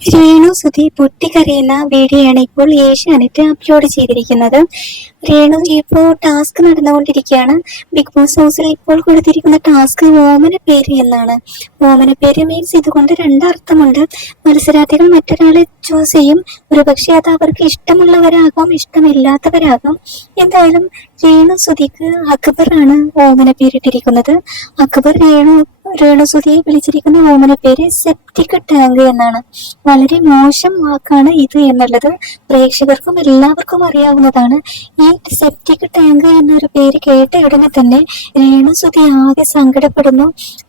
രേണു സുധി പൊട്ടിക്കരയുന്ന വീഡിയോയാണ് ഇപ്പോൾ ഏഷ്യാനെറ്റ് അപ്ലോഡ് ചെയ്തിരിക്കുന്നത്. രേണു ഇപ്പോൾ ടാസ്ക് നടന്നുകൊണ്ടിരിക്കുകയാണ്. ബിഗ് ബോസ് ഹൗസിൽ ഇപ്പോൾ കൊടുത്തിരിക്കുന്ന ടാസ്ക് ഓമന പേര് എന്നാണ്. ഓമന പേര് മീൻസ് ഇതുകൊണ്ട് രണ്ടർത്ഥമുണ്ട്. മത്സരാർത്ഥികൾ മറ്റൊരാളെ ചൂസ് ചെയ്യും. ഒരുപക്ഷെ അത് അവർക്ക് ഇഷ്ടമുള്ളവരാകാം, ഇഷ്ടമില്ലാത്തവരാകാം. എന്തായാലും രേണു സുധിക്ക് അക്ബറാണ് ഓമന പേരിട്ടിരിക്കുന്നത്. അക്ബർ രേണുസുധിയെ വിളിച്ചിരിക്കുന്ന ഓമന പേര് സെപ്റ്റിക് ടാങ്ക് എന്നാണ്. വളരെ മോശം വാക്കാണ് ഇത് എന്നുള്ളത് പ്രേക്ഷകർക്കും എല്ലാവർക്കും അറിയാവുന്നതാണ്. ഈ സെപ്റ്റിക് ടാങ്ക് എന്നൊരു പേര് കേട്ട ഉടനെ തന്നെ രേണുസുധി ആകെ സങ്കടപ്പെടുന്നു,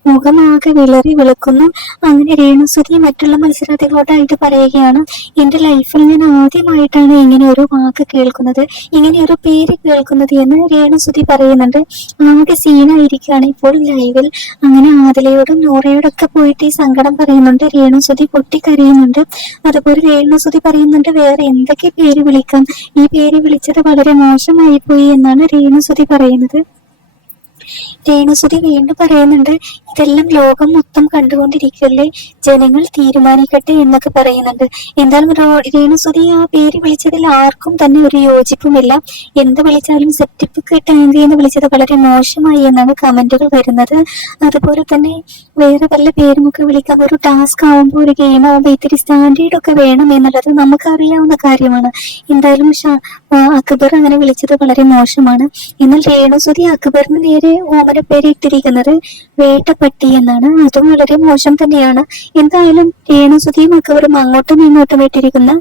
മുഖമാകെ വിളറി വിളക്കുന്നു. അങ്ങനെ രേണുസുധി മറ്റുള്ള മത്സരാർത്ഥികളോടായിട്ട് പറയുകയാണ്, എന്റെ ലൈഫിൽ ഞാൻ ആദ്യമായിട്ടാണ് ഇങ്ങനെ ഒരു വാക്ക് കേൾക്കുന്നത്, ഇങ്ങനെ ഒരു പേര് കേൾക്കുന്നത് എന്ന് രേണുസുധി പറയുന്നുണ്ട്. ആകെ സീനായിരിക്കുകയാണ് ഇപ്പോൾ ലൈവിൽ. അങ്ങനെ ആദിലയോടും നോറയോടും ഒക്കെ പോയിട്ട് ഈ സങ്കടം പറയുന്നുണ്ട്. രേണുസുധി പൊട്ടിക്കരയുന്നുണ്ട്. അതുപോലെ രേണുസുധി പറയുന്നുണ്ട്, വേറെ എന്തൊക്കെ പേര് വിളിക്കാം, ഈ പേര് വിളിച്ചത് വളരെ മോശമായി പോയി എന്നാണ് രേണുസുധി പറയുന്നത്. രേണുസുധി വീണ്ടും പറയുന്നുണ്ട്, ഇതെല്ലാം ലോകം മൊത്തം കണ്ടുകൊണ്ടിരിക്കല്ലേ, ജനങ്ങൾ തീരുമാനിക്കട്ടെ എന്നൊക്കെ പറയുന്നുണ്ട്. എന്തായാലും രേണുസുധി ആ പേര് വിളിച്ചതിൽ ആർക്കും തന്നെ ഒരു യോജിപ്പുമില്ല. എന്ത് വിളിച്ചാലും സെപ്റ്റിക് ടാങ്ക് എന്ന് വിളിച്ചത് വളരെ മോശമായി എന്നാണ് കമന്റുകൾ വരുന്നത്. അതുപോലെ തന്നെ വേറെ വല്ല പേരുമൊക്കെ വിളിക്കാം. ഒരു ടാസ്ക് ആവുമ്പോൾ, ഒരു ഗെയിം ആവുമ്പോൾ ഇത്തിരി സ്റ്റാൻഡേർഡ് ഒക്കെ വേണം എന്നുള്ളത് നമുക്ക് അറിയാവുന്ന കാര്യമാണ്. എന്തായാലും അക്ബർ അങ്ങനെ വിളിച്ചത് വളരെ മോശമാണ്. എന്നാൽ രേണുസുധി അക്ബറിന് നേരെ ഓമന പേര് ഇട്ടിരിക്കുന്നത് വേട്ടപ്പട്ടി എന്നാണ്. അതും വളരെ മോശം തന്നെയാണ്. എന്തായാലും രേണുസുധിയും അക്ബറും അങ്ങോട്ടും ഇങ്ങോട്ടും ഇട്ടിരിക്കുന്ന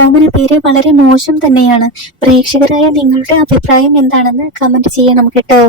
ഓമന പേര് വളരെ മോശം തന്നെയാണ്. പ്രേക്ഷകരായ നിങ്ങളുടെ അഭിപ്രായം എന്താണെന്ന് കമന്റ് ചെയ്യണം കേട്ടോ.